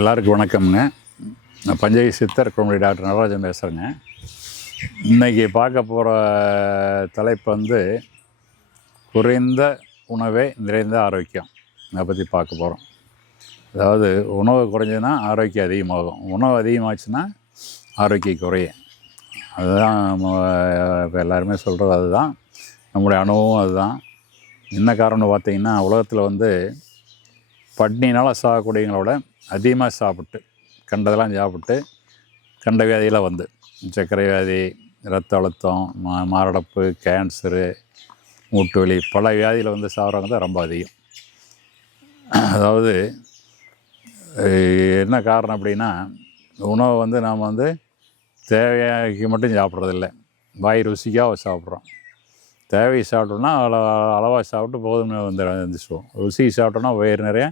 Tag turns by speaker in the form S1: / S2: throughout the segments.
S1: எல்லாருக்கும் வணக்கம்ங்க. நான் பஞ்சகி சித்தர் குழந்தை டாக்டர் நடராஜன் பேசுகிறேங்க இன்றைக்கி பார்க்க போகிற தலைப்பு வந்து குறைந்த உணவே நிறைந்த ஆரோக்கியம். அதை பற்றி பார்க்க போகிறோம் அதாவது உணவு குறைஞ்சதுன்னா ஆரோக்கியம் அதிகமாகும். உணவு அதிகமாச்சுன்னா ஆரோக்கியம் குறையும் அதுதான் நம்ம இப்போ எல்லாருமே சொல்கிறது அதுதான். நம்முடைய அனுபவம் அதுதான். என்ன காரணம்னு பார்த்திங்கன்னா உலகத்தில் வந்து பட்னினால் சாகக்கூடியவங்களோட அதிகமாக சாப்பிட்டு கண்டதெல்லாம் சாப்பிட்டு கண்ட வியாதியெல்லாம் வந்து. சர்க்கரை வியாதி ரத்த அழுத்தம் மா மாரடைப்பு கேன்சரு மூட்டு வலி பல வியாதியில் வந்து சாப்பிட்றவங்க தான் ரொம்ப அதிகம். அதாவது என்ன காரணம் அப்படின்னா உணவை வந்து நாம் வந்து தேவைக்கு மட்டும் சாப்பிட்றதில்ல. வாய் ருசிக்காக சாப்பிட்றோம். தேவையை சாப்பிட்டோம்னா அள அளவாக சாப்பிட்டு போதுமே வந்து இருந்துச்சுவோம் ருசி சாப்பிட்டோம்னா வயிறு நிறைய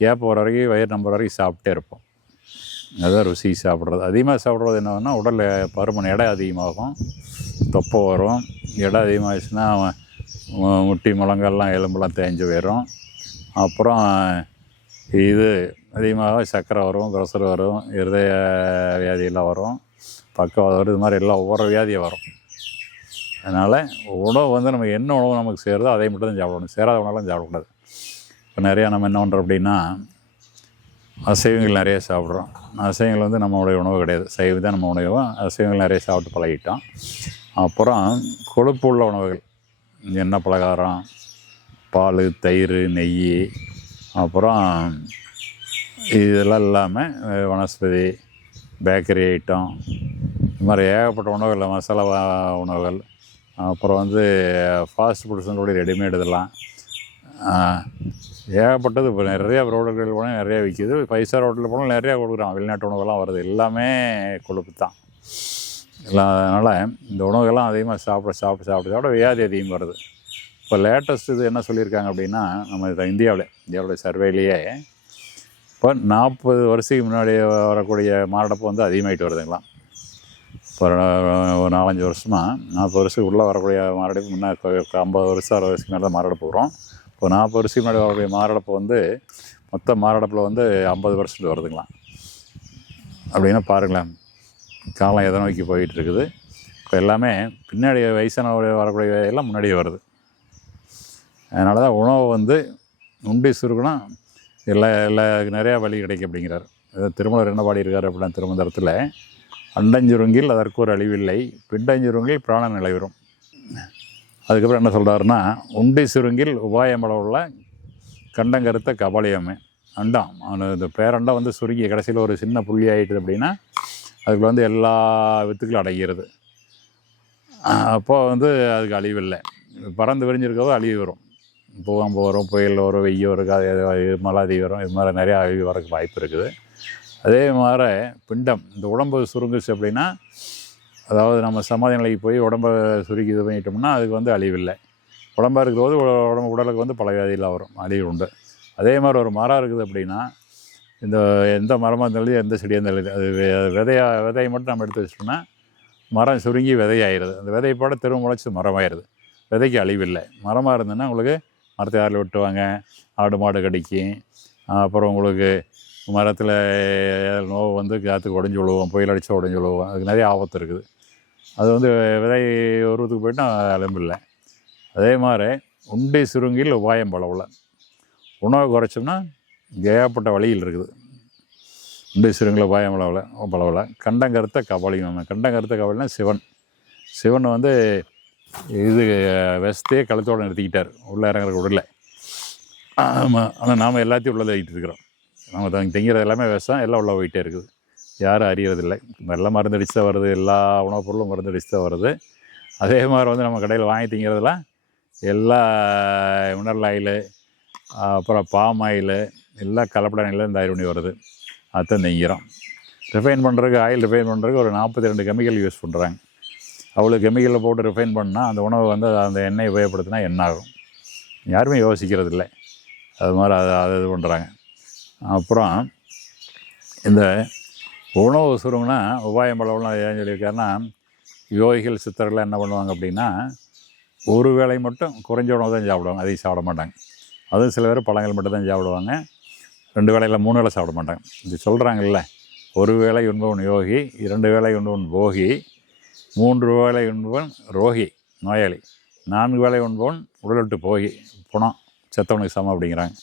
S1: கேப் வர வரைக்கும் வயிறு நம்புற வரைக்கும் சாப்பிட்டே இருப்போம். அதுதான் ருசி சாப்பிட்றது. அதிகமாக சாப்பிட்றது என்னன்னா உடலில் பருமன் எடை அதிகமாகும். தொப்பை வரும். எடை அதிகமாகிடுச்சுன்னா முட்டி முழங்கெல்லாம் எலும்பெல்லாம் தேஞ்சு போயிடும் அப்புறம் இது அதிகமாக சர்க்கரை வரும் ப்ரெஷர் வரும் இருதய வியாதியெல்லாம் வரும் பக்கவாதம் வரும் இது மாதிரி எல்லாம் ஒவ்வொரு வியாதியும் வரும். அதனால் உணவு வந்து நம்ம என்ன உணவு நமக்கு சேருதோ அதை மட்டும் தான் சாப்பிடணும். சேராத உணவெல்லாம் சாப்பிடக்கூடாது இப்போ நிறையா நம்ம என்ன பண்ணுறோம் அப்படின்னா அசைவங்கள் நிறைய சாப்பிட்றோம். அசைவங்கள் வந்து நம்மளுடைய உணவு கிடையாது. சைவ தான் நம்ம உணவு. அசைவங்கள் நிறைய சாப்பிட்டு பழகிட்டோம். அப்புறம் கொழுப்பு உள்ள உணவுகள். எண்ணெய் பலகாரம் பால் தயிர் நெய். அப்புறம் இதெல்லாம் இல்லாமல் வனஸ்பதி பேக்கரி ஐட்டம். இது மாதிரி ஏகப்பட்ட உணவுகள் மசாலா உணவுகள். அப்புறம் வந்து ஃபாஸ்ட் ஃபுட்ஸ்னுடைய ரெடிமேட் இதெல்லாம். ஏகப்பட்டது. இப்போ நிறைய ரோடுகள் போனால் நிறையா விற்கிது ஃபைவ் ஸ்டார் ஹோட்டலில் போனால் நிறையா கொடுக்குறான். வெளிநாட்டு உணவுகள்லாம் வருது எல்லாமே கொழுப்பு தான் எல்லாம் அதனால் இந்த உணவுகள்லாம் அதிகமாக சாப்பிட சாப்பிட சாப்பிட சாப்பிட வியாதி அதிகம் வருது. இப்போ லேட்டஸ்ட் இது என்ன சொல்லியிருக்காங்க அப்படின்னா நம்ம இந்தியாவில் இந்தியாவுடைய சர்வேலேயே இப்போ நாற்பது வருஷத்துக்கு முன்னாடி வரக்கூடிய மாரடைப்பு வந்து அதிகமாகிட்டு வருதுங்களாம் இப்போ ஒரு நாலஞ்சு வருஷமாக நாற்பது வருஷத்துக்கு உள்ளே வரக்கூடிய மாரடைப்பு முன்னே ஐம்பது வருஷம் அறுபது வருஷத்துக்கு மேலே தான் மாரடைப்பு வரும். இப்போ நாற்பது வருஷத்துக்கு முன்னாடி வரக்கூடிய மாரடைப்பு வந்து மொத்த மாரடைப்பில் வந்து ஐம்பது பர்சன்ட் வருதுங்களாம். அப்படின்னா பாருங்களேன் காலம் எதை நோக்கி போயிட்டு இருக்குது இப்போ எல்லாமே பின்னாடி வயசான வரக்கூடிய எல்லாம் முன்னாடியே வருது. அதனால தான் உணவை வந்து உண்டி சுருக்கணும் எல்லா எல்லா நிறையா வழி கிடைக்கும் அப்படிங்கிறார். திருமலர் என்ன பாடியிருக்காரு அப்படின்னா திருமந்தரத்தில் அண்டஞ்சுருங்கில் அதற்கு ஒரு அழிவில்லை பிண்டஞ்சுருங்கில் நிலை நிலைவரும் அதுக்கப்புறம் என்ன சொல்கிறாருன்னா உண்டி சுருங்கில் உபாயமளவுள்ள கண்டங்கருத்த கபாலியமே. அண்டம். அந்த இந்த பேரண்டம் வந்து சுருங்கி கடைசியில் ஒரு சின்ன புள்ளி ஆகிட்டுது அப்படின்னா அதுக்குள்ள வந்து எல்லா வித்துக்களும் அடங்கிறது. அப்போ வந்து அதுக்கு அழிவில்லை. பறந்து விரிஞ்சிருக்கவோ அழிவு வரும். பூகம்பம் வரும் புயல் வரும் வெய்ய வரும் அது மலாதி வரும் இது மாதிரி நிறையா அழிவு வரக்கு வாய்ப்பு இருக்குது. அதே மாதிரி பிண்டம் இந்த உடம்பு சுருங்குச்சு அப்படின்னா அதாவது நம்ம சமாதி நிலைக்கு போய் உடம்பை சுருக்கி இது பண்ணிட்டோம்னா அதுக்கு வந்து அழிவில்லை உடம்பாக இருக்கிறபோது உ- உடம்பு உடலுக்கு வந்து பல வியாதியெல்லாம் வரும். அழிவு உண்டு. அதே மாதிரி ஒரு மரம் இருக்குது அப்படின்னா இந்த எந்த மரமாக இருந்தாலும் எந்த செடியாக இருந்தாலும் அது விதையா விதையை மட்டும் நம்ம எடுத்து வச்சிட்டோம்னா மரம் சுருங்கி விதையாயிருது அந்த விதையை போட திரும்ப முளைச்சி மரமாயிருது விதைக்கு அழிவில்லை மரமாக இருந்ததுன்னா உங்களுக்கு மரத்தை யாரில் வெட்டுவாங்க ஆடு மாடு கடிக்கும். அப்புறம் உங்களுக்கு மரத்தில் நோவு வந்து காற்றுக்கு உடஞ்சி விழுவோம் புயல் அடித்தா உடஞ்சி விழுவோம். அதுக்கு நிறைய ஆபத்து இருக்குது. அது வந்து விதை உருவத்துக்கு போயிட்டா அலும்பில்லை அதே மாதிரி உண்டை சுருங்கில் உபாயம் பலவில் உணவை குறைச்சோம்னா ஏகப்பட்ட வழியில் இருக்குது. உண்டை சுருங்கில் உபாயம் பலவில் பலவில் கண்டங்கருத்த கபாலியம் கண்டங்கருத்த கபாலினா சிவன். சிவன் வந்து இது வெஸ்தையே கழுத்தோட நிறுத்திக்கிட்டார். உள்ளே இறங்குற உடல ஆமாம் ஆனால் நாம் எல்லாத்தையும் உள்ளே இருக்கிறோம். நம்ம தங்கிறது திங்கிறது எல்லாமே விஷம் எல்லாம் உள்ளே போயிட்டே இருக்குது. யாரும் அறியறதில்லை. நல்ல மருந்து அடிச்சு தான் வருது. எல்லா உணவுப் பொருளும் மருந்து அடிச்சு தான் வருது. அதே மாதிரி வந்து நம்ம கடையில் வாங்கி திங்கிறதுலாம் எல்லா மினரல் ஆயிலு அப்புறம் பாம் ஆயிலு எல்லா கலப்பட எண்ணெயில் இந்த பண்ணி வருது. அதை நெய்கிறோம் ரிஃபைன் பண்ணுறதுக்கு ஆயில் ரிஃபைன் பண்ணுறதுக்கு ஒரு நாற்பத்தி ரெண்டு கெமிக்கல் யூஸ் பண்ணுறாங்க அவ்வளோ கெமிக்கலில் போட்டு ரிஃபைன் பண்ணால் அந்த உணவை வந்து அந்த எண்ணெய் உபயோகப்படுத்தினா என்ன ஆகும் யாருமே யோசிக்கிறது இல்லை அது மாதிரி அதை அதை இது பண்ணுறாங்க அப்புறம் இந்த உணவு சுருங்கன்னா உபாயம் பலவெல்லாம் ஏன் சொல்லியிருக்காருன்னா யோகிகள் சித்தர்கள் என்ன பண்ணுவாங்க அப்படின்னா ஒரு வேளை மட்டும் குறைஞ்ச உணவு தான் சாப்பிடுவாங்க அதையும் சாப்பிட மாட்டாங்க. அதுவும் சில பேர் பழங்கள் மட்டும் தான் சாப்பிடுவாங்க ரெண்டு வேளையில் மூணு வேளை சாப்பிட மாட்டாங்க. இது சொல்கிறாங்கல்ல ஒரு வேளை உண்பவன் யோகி இரண்டு வேளை உண்பவன் போகி மூன்று வேளை உண்பவன் ரோகி நோயாளி நான்கு வேளை உண்பவன் உடல் விட்டு போகி புணம் செத்தவனுக்கு சமம் அப்படிங்கிறாங்க.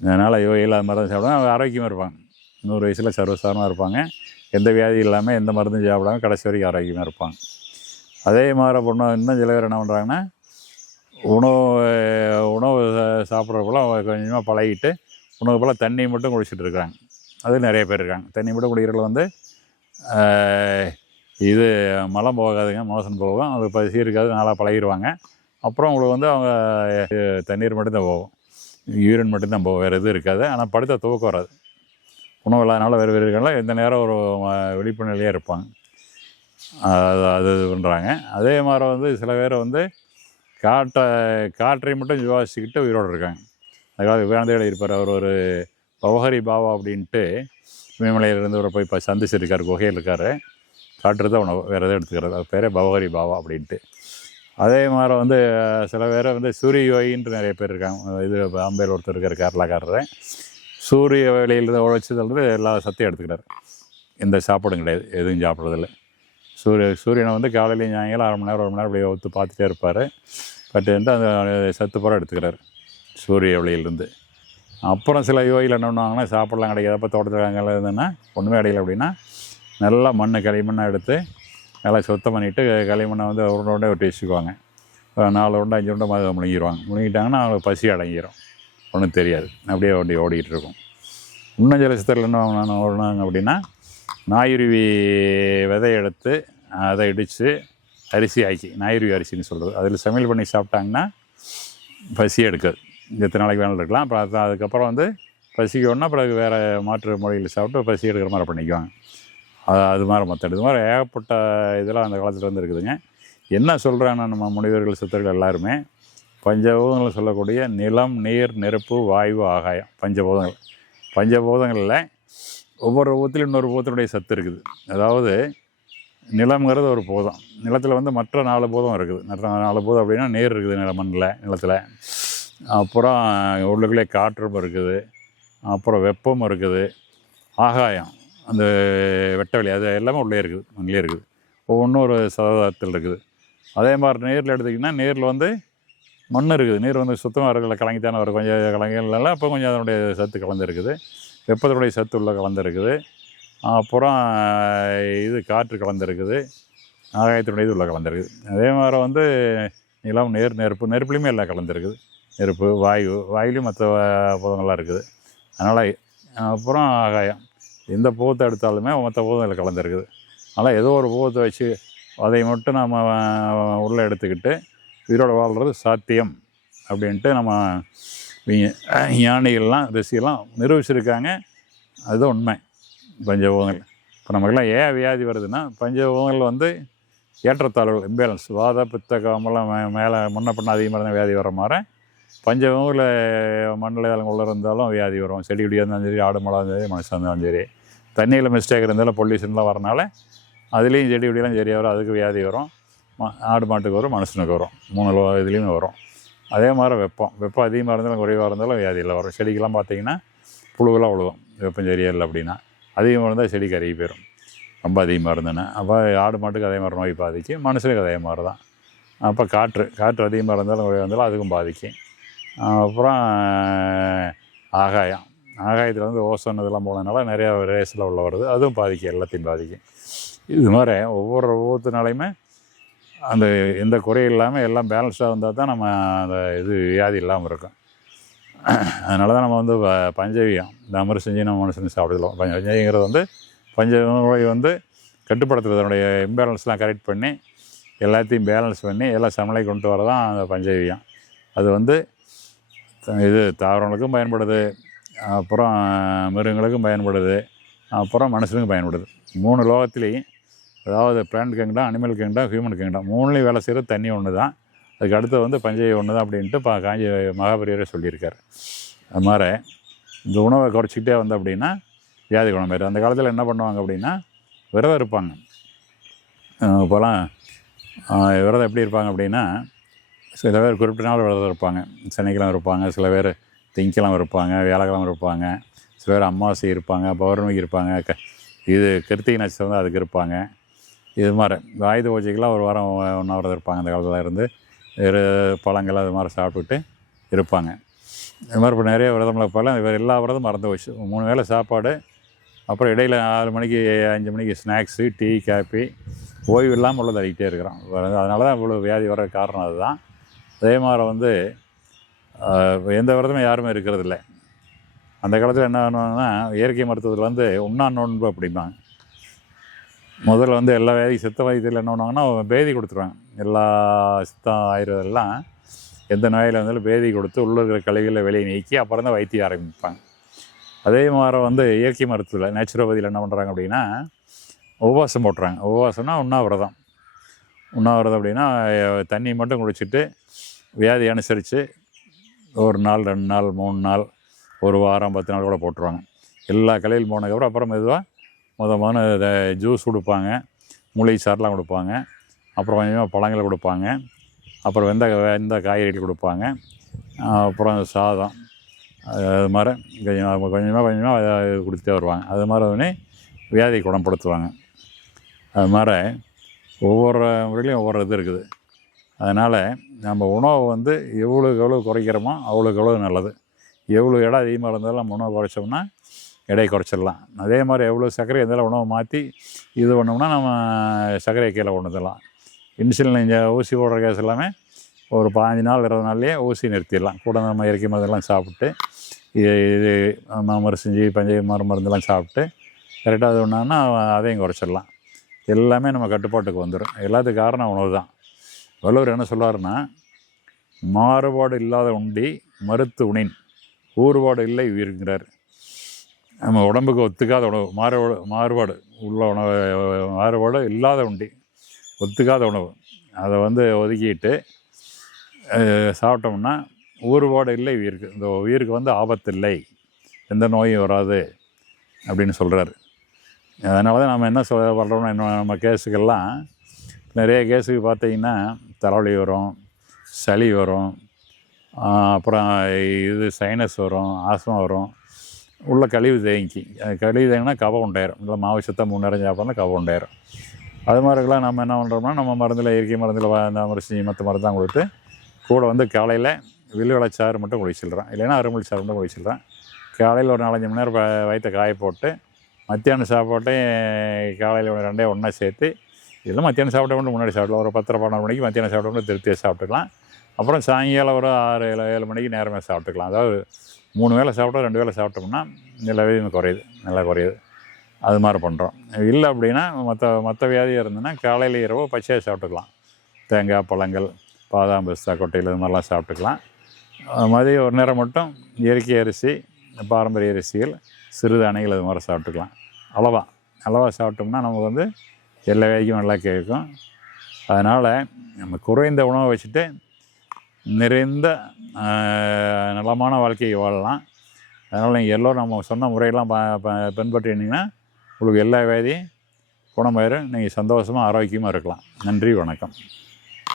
S1: அதனால் யோகியில் அது மாதிரி தான் சாப்பிடுவாங்க அவங்க ஆரோக்கியமாக இருப்பாங்க. நூறு வயசில் சர்வசாரமாக இருப்பாங்க. எந்த வியாதி இல்லாமல் எந்த மருந்தும் சாப்பிடாம கடைசி வரைக்கும் ஆரோக்கியமாக இருப்பாங்க. அதே மாதிரி பொண்ணு இன்னும் சில பேர் என்ன பண்ணுறாங்கன்னா உணவு உணவு சாப்பிட்றப்பெல்லாம் அவங்க கொஞ்சமாக பழகிட்டு உணவு போல் தண்ணி மட்டும் குடிச்சிட்டு இருக்காங்க. அது நிறைய பேர் இருக்காங்க. தண்ணி மட்டும் குடிக்கிறதுல வந்து இது மலம் போகாதுங்க மோசம் போகும். அது பசி இருக்காது நல்லா பழகிடுவாங்க அப்புறம் உங்களுக்கு வந்து அவங்க தண்ணீர் மட்டும்தான் போகும். யூரின் மட்டும்தான் போகும். வேறு எதுவும் இருக்காது. ஆனால் படுத்த தூக்கம் வராது. உணவு இல்லாதனால வேறு வேறு இருக்கலாம் எந்த நேரம் ஒரு அஹ், இருப்பாங்க. அது அது இது பண்ணுறாங்க அதே மாதிரி வந்து சில பேர் வந்து காட்டை காற்றை மட்டும் சுவாசிக்கிட்டு உயிரோடு இருக்காங்க. அதுக்காக விவேகானந்தையில் இருப்பார். அவர் ஒரு பவஹரி பாவா அப்படின்ட்டு இமயமலையிலேருந்து ஒரு போய் இப்போ சந்திச்சிருக்கார். குகையில் இருக்கார். காற்று தான் உணவு வேறு எதுவும் எடுத்துக்கிறது. அது பேரே பவஹரி பாவா அப்படின்ட்டு. அதே மாதிரி வந்து சில பேர் வந்து சூரிய யோகின்ட்டு நிறைய பேர் இருக்காங்க. இது பாம்பேயில் ஒருத்தர் இருக்கார் கேரளாக்காரர். சூரிய வேலையில் உழைச்சதுலேருந்து எல்லா சத்தையும் எடுத்துக்கிறார் எந்த சாப்பாடும் கிடையாது எதுவும் சாப்பிட்றதில்ல. சூரிய சூரியனை வந்து காலையிலையும் சாயங்காலம் அரை மணி நேரம் ஒரு மணி நேரம் அப்படியே ஒத்து பார்த்துட்டே இருப்பார். பட் வந்து அந்த சத்து பூரா எடுத்துக்கிறார் சூரிய வெளியிலேருந்து அப்புறம் சில யோகிகள் என்ன பண்ணுவாங்கன்னா சாப்பிடலாம் கிடைக்காது அப்போ தோட்டத்தில் அங்கெல்லாம் இருந்ததுன்னா ஒன்றுமே கிடைக்கல அப்படின்னா நல்லா மண் களிமண்ணை எடுத்து நல்லா சுத்தம் பண்ணிவிட்டு களிமண்ணை வந்து உருண்டை உருண்டை வெட்டி வச்சுக்குவாங்க. நாலு உருண்டை அஞ்சு உருண்டை மாதிரி முழுங்கிடுவாங்க முழுங்கிட்டாங்கன்னா அவங்களுக்கு பசி அடங்கிடும் ஒன்றும் தெரியாது. அப்படியே வண்டி ஓடிக்கிட்டு இருக்கும் இன்னும் சில சித்தரில் என்ன ஓடினாங்க அப்படின்னா நாயுருவி விதை எடுத்து அதை இடித்து அரிசி ஆக்கி நாயுருவி அரிசின்னு சொல்கிறது அதில் சமையல் பண்ணி சாப்பிட்டாங்கன்னா பசி எடுக்காது. எத்தனை நாளைக்கு வேணாலும் இருக்கலாம். அப்புறம் அதுக்கப்புறம் வந்து பசிக்கு ஒன்றா பிறகு வேறு மாற்று மொழியில் சாப்பிட்டு பசி எடுக்கிற மாதிரி பண்ணிக்குவாங்க. அது அது மாதிரி மற்ற இது மாதிரி ஏகப்பட்ட இதெல்லாம் அந்த காலத்தில் வந்து இருக்குதுங்க. என்ன சொல்கிறாங்கன்னா நம்ம முனிவர்கள் சித்தர்கள் எல்லாருமே பஞ்சபூதங்கள் சொல்லக்கூடிய நிலம் நீர் நெருப்பு வாயு ஆகாயம் பஞ்சபூதங்கள். பஞ்சபூதங்களில் ஒவ்வொரு பூத்திலும் இன்னொரு பூத்தினுடைய சத்து இருக்குது. அதாவது நிலம்ங்கிறது ஒரு பூதம். நிலத்தில் வந்து மற்ற நாலு பூதம் இருக்குது. மற்ற நாலு பூதம் அப்படின்னா நீர் இருக்குது நில மண்ணில் நிலத்தில். அப்புறம் உள்ளுக்குள்ளே காற்றும் இருக்குது. அப்புறம் வெப்பம் இருக்குது. ஆகாயம் அந்த வெட்டவெளி அது எல்லாமே உள்ளே இருக்குது அங்கேயே இருக்குது. ஒவ்வொன்றும் ஒரு சதவீதத்தில் இருக்குது. அதே மாதிரி நீரில் எடுத்திங்கன்னா நீரில் வந்து மண் இருக்குது. நீர் வந்து சுத்தமாக இருக்கிற கலங்கித்தான வரும். கொஞ்சம் கலங்கலாம் அப்போ கொஞ்சம் அதனுடைய சத்து கலந்துருக்குது. வெப்பத்தினுடைய சத்து உள்ள கலந்துருக்குது. அப்புறம் இது காற்று கலந்துருக்குது. ஆகாயத்தினுடைய இது உள்ள கலந்துருக்குது. அதே மாதிரி வந்து நிலம் நேர் நெருப்பு நெருப்புலையுமே எல்லாம் கலந்துருக்குது. நெருப்பு வாயு வாயுலையும் மற்ற பூதங்கள்லாம் இருக்குது. அதனால் அப்புறம் ஆகாயம். எந்த பூத்தை எடுத்தாலுமே மற்ற பூதங்கள் கலந்துருக்குது. அதனால் ஏதோ ஒரு பூதத்தை வச்சு அதை மட்டும் நம்ம உள்ளே எடுத்துக்கிட்டு உயிரோடு வாழ்கிறது சாத்தியம் அப்படின்ட்டு நம்ம ஞானிகள்லாம் ரிஷிகள்லாம் நிரூபிச்சிருக்காங்க. அதுதான் உண்மை. பஞ்சபூதங்கள் இப்போ நமக்கெல்லாம் ஏன் வியாதி வருதுன்னா பஞ்சபூதங்கள் வந்து ஏற்றத்தாழ்வுகள் இம்பேலன்ஸ் வாத பித்த காமெல்லாம் மே மேலே முன்ன பண்ண அதிகமாக இருந்தால் வியாதி வர மாதிரி பஞ்சபூதங்களில் மண்ணில் உள்ள இருந்தாலும் வியாதி வரும். செடி கொடியாக இருந்தாலும் சரி ஆடு மாடாக இருந்தாலும் சரி மனுஷன் இருந்தாலும் சரி. தண்ணியில் மிஸ்டேக் இருந்தாலும் பொல்யூஷன்லாம் வரனால அதுலேயும் செடி கொடியெல்லாம் சரியாக வரும் அதுக்கு வியாதி வரும். ஆடு மாட்டுக்கு வரும் மனுஷனுக்கு வரும். மூணு இதுலேயுமே வரும். அதே மாதிரி வெப்பம். வெப்பம் அதிகமாக இருந்தாலும் குறைவாக இருந்தாலும் வியாதியில் வரும். செடிக்கெல்லாம் பார்த்தீங்கன்னா புழுவெல்லாம் விழுவும் வெப்பம் சரியில்லை அப்படின்னா. அதிகமாக இருந்தால் செடி கருகி போயிடும் ரொம்ப அதிகமாக இருந்ததுன்னா. அப்போ ஆடு மாட்டுக்கு அதே மாதிரி நோய் பாதிக்கும். மனுஷனுக்கு அதே மாதிரி தான். அப்போ காற்று காற்று அதிகமாக இருந்தாலும் குறைவாக இருந்தாலும் அதுக்கும் பாதிக்கும். அப்புறம் ஆகாயம். ஆகாயத்தில் வந்து ஓசோன் இதெல்லாம் போனதுனால நிறையா ரேஸில் உள்ள வருது. அதுவும் பாதிக்கும். எல்லாத்தையும் பாதிக்கும். இது மாதிரி ஒவ்வொரு ஒவ்வொருத்தனாலையுமே அந்த எந்த குறையும் இல்லாமல் எல்லாம் பேலன்ஸாக இருந்தால் தான் நம்ம அந்த இது வியாதி இல்லாமல் இருக்கும். அதனால தான் நம்ம வந்து ப- பஞ்சவியம் இந்த அமர் செஞ்சு நம்ம மனுஷன் சாப்பிடலாம் பஞ்சவியங்கிறது வந்து பஞ்ச நோய் வந்து கட்டுப்படுத்துறது அதனுடைய இம்பேலன்ஸ்லாம் கரெக்ட் பண்ணி எல்லாத்தையும் பேலன்ஸ் பண்ணி எல்லாம் சமநிலை கொண்டு வரதான் அந்த பஞ்சவியம். அது வந்து இது தாவரங்களுக்கும் பயன்படுது அப்புறம் மிருகங்களுக்கும் பயன்படுது அப்புறம் மனுஷனுக்கும் பயன்படுது. மூணு லோகத்துலேயும் அதாவது plant kingdom animal kingdom human kingdom மூணுலேயும் வேலை செய்கிற தண்ணி ஒன்று தான் அதுக்கு அடுத்து வந்து பஞ்சை ஒன்று தான் அப்படின்ட்டு பா காஞ்சி மகாபரியரே சொல்லியிருக்காரு. அது மாதிரி இந்த உணவை குறைச்சிக்கிட்டே வந்தோம் அப்படின்னா வியாதி குணமாயிடும் அந்த காலத்தில் என்ன பண்ணுவாங்க அப்படின்னா விரதம் இருப்பாங்க. இப்போலாம் விரதம் எப்படி இருப்பாங்க அப்படின்னா சில பேர் குறிப்பிட்ட நாள் விரதம் இருப்பாங்க. சனிக்கிழமை இருப்பாங்க சில பேர் திங்கக்கிழமை இருப்பாங்க வியாழக்கிழமை இருப்பாங்க சில பேர் அமாவாசை இருப்பாங்க பௌர்ணமிக்கு இருப்பாங்க க இது கிருத்திகை நட்சத்திரம் தான் அதுக்கு இருப்பாங்க. இது மாதிரி ஆயுத பூஜைக்கெல்லாம் ஒரு வாரம் ஒன்றாவது இருப்பாங்க அந்த காலத்தில் இருந்து. வேறு பழங்கள் அது மாதிரி சாப்பிட்டுட்டு இருப்பாங்க. இது மாதிரி இப்போ நிறைய விரதம் போல வேறு எல்லா விரதம் மறந்து போச்சு. மூணு வேளை சாப்பாடு அப்புறம் இடையில் ஆறு மணிக்கு அஞ்சு மணிக்கு ஸ்நாக்ஸு டீ காப்பி ஓய்வு இல்லாமல் உள்ள தள்ளிக்கிட்டே இருக்கிறோம் அதனால தான் இவ்வளோ வியாதி வர காரணம் அதுதான். அதே மாதிரி வந்து எந்த விரதமும் யாருமே இருக்கிறதில்ல அந்த காலத்தில் என்ன பண்ணுவாங்கன்னா இயற்கை மருத்துவத்தில் வந்து உண்ணா நோன்பு அப்படிம்பாங்க. முதல்ல வந்து எல்லா வேதி சித்த வைத்தியத்தில் என்ன பண்ணுவாங்கன்னா பேதி கொடுத்துருவாங்க எல்லா சித்தம் ஆயுர்வேதெல்லாம் எந்த நோயில் இருந்தாலும் பேதி கொடுத்து உள்ளே இருக்கிற கழிவுகளை வெளியே நீக்கி அப்புறம் தான் வைத்தியம் ஆரம்பிப்பாங்க அதே மாதிரி வந்து இயற்கை மருத்துவத்தில் நேச்சுரோபதியில் என்ன பண்ணுறாங்க அப்படின்னா உபவாசம் போட்டுறாங்க உபவாசம்னா உண்ணாவிரதம். உண்ணாவிரதம் அப்படின்னா தண்ணி மட்டும் குடிச்சிட்டு வியாதி அனுசரித்து ஒரு நாள் ரெண்டு நாள் மூணு நாள் ஒரு வாரம் பத்து நாள் கூட போட்டுருவாங்க. எல்லா கலையில் போனதுக்கப்புறம் அப்புறம் மெதுவாக மொதமான முதல்ல ஜூஸ் கொடுப்பாங்க மூலிகை சாரெலாம் கொடுப்பாங்க அப்புறம் கொஞ்சமாக பழங்களை கொடுப்பாங்க அப்புறம் வெந்த வெந்த காய்கறிகள் கொடுப்பாங்க அப்புறம் சாதம் அது மாதிரி கொஞ்சமாக கொஞ்சமாக கொஞ்சமாக கொடுத்துட்டே வருவாங்க. அது மாதிரி உடனே வியாதி குணப்படுத்துவாங்க. அது மாதிரி ஒவ்வொரு முறையிலையும் ஒவ்வொரு இது இருக்குது. அதனால் நம்ம உணவை வந்து எவ்வளோக்கு எவ்வளோ குறைக்கிறோமோ அவ்வளோக்கு எவ்வளோ நல்லது. எவ்வளோ இடம் அதிகமாக இருந்தாலும் நம்ம உணவு குறைச்சோம்னா எடை குறைச்சிடலாம். அதே மாதிரி எவ்வளோ சர்க்கரை இருந்தாலும் உணவை மாற்றி இது பண்ணோம்னா நம்ம சர்க்கரையை கீழே கொண்டு இன்சுலின் இந்த ஊசி போடுற கேஸ் எல்லாமே ஒரு பாஞ்சு நாள் இருபது நாள்லேயே ஊசி நிறுத்திடலாம். கூட நம்ம இயற்கை மருந்தெல்லாம் சாப்பிட்டு இது இது மருசஞ்சி பஞ்சை மரம் மருந்தெல்லாம் சாப்பிட்டு கரெக்டாக அது ஒன்றாங்கன்னா அதையும் குறைச்சிடலாம். எல்லாமே நம்ம கட்டுப்பாட்டுக்கு வந்துடும் எல்லாத்துக்கும் காரணம் உணவு தான். வள்ளுவர் என்ன சொல்லுவாருன்னா மாறுபாடு இல்லாத உண்டி மருத்து உணின் ஊறுபாடு இல்லை உயிருங்கிறார். நம்ம உடம்புக்கு ஒத்துக்காத உணவு மாறுபாடு மாறுபாடு உள்ள உணவு மாறுபாடு இல்லாத உண்டி ஒத்துக்காத உணவு. அதை வந்து ஒதுக்கிட்டு சாப்பிட்டோம்னா ஊறுபாடு இல்லை உயிருக்கு. இந்த உயிருக்கு வந்து ஆபத்து இல்லை. எந்த நோயும் வராது அப்படின்னு சொல்கிறாரு அதனால தான் நம்ம என்ன சொல்ல பண்ணுறோம்னா என்ன நம்ம கேஸுக்கெல்லாம் நிறைய கேஸுக்கு பார்த்தீங்கன்னா தலைவலி வரும் சளி வரும் அப்புறம் இது சைனஸ் வரும் ஆஸ்மா வரும். உள்ள கழிவு தேங்கி அது கழிவு தேங்கினா கவம் உண்டாயிரும் இல்லை மாவு சத்தம் மூணு நேரம் சாப்பிட்றோம்னா உண்டாயிரும் அது மாதிரிலாம் நம்ம என்ன பண்ணுறோம்னா நம்ம மருந்தில் இயற்கை மருந்தில் அந்த மற்ற மருந்து தான் கொடுத்து கூட வந்து காலையில் வில்லுவளைச்சாறு மட்டும் குடிச்சிடுறேன் இல்லைன்னா அருமல் சாறு மட்டும் குடிச்சிடுறேன் காலையில் ஒரு நாலஞ்சு மணி நேரம் வயிற்ற காய போட்டு மத்தியானம் சாப்பாட்டையும் காலையில் ரெண்டே ஒன்றா சேர்த்து இதெல்லாம் மத்தியானம் சாப்பிட்ட மட்டும் முன்னாடி சாப்பிடலாம் ஒரு பத்தரை பன்னெண்டு மணிக்கு மத்தியானம் சாப்பிட்ட மட்டும் திருப்தியாக சாப்பிட்டுக்கலாம் அப்புறம் சாயங்காலம் ஒரு ஆறு ஏழு ஏழு மணிக்கு நேரமே சாப்பிட்டுக்கலாம் அதாவது மூணு வேளை சாப்பிட்டோம் ரெண்டு வேளை சாப்பிட்டோம்னா நல்லாவே குறையுது நல்லா குறையுது. அது மாதிரி பண்ணுறோம் இல்லை அப்படின்னா மற்ற மற்ற வியாதியாக இருந்ததுன்னா காலையில் இரவு பச்சையாக சாப்பிட்டுக்கலாம். தேங்காய் பழங்கள் பாதாம் பிஸ்தா கொட்டையில் இது மாதிரிலாம் சாப்பிட்டுக்கலாம். மதியம் ஒரு நேரம் மட்டும் இயற்கை அரிசி பாரம்பரிய அரிசிகள் சிறுதானியங்கள் அது மாதிரி சாப்பிட்டுக்கலாம். அளவா அளவாக சாப்பிட்டோம்னா நமக்கு வந்து எல்லா வேலைக்கும் நல்லா கேட்கும். அதனால் நம்ம குறைந்த உணவை வச்சுட்டு நிறைந்த நலமான வாழ்க்கையை வாழலாம். அதனால் நீங்கள் எல்லோரும் நம்ம சொன்ன முறையெல்லாம் ப ப- பின்பற்றினீங்கன்னா உங்களுக்கு எல்லா வேதியும் குணமாயிரும். நீங்கள் சந்தோஷமாக ஆரோக்கியமாக இருக்கலாம். நன்றி வணக்கம்.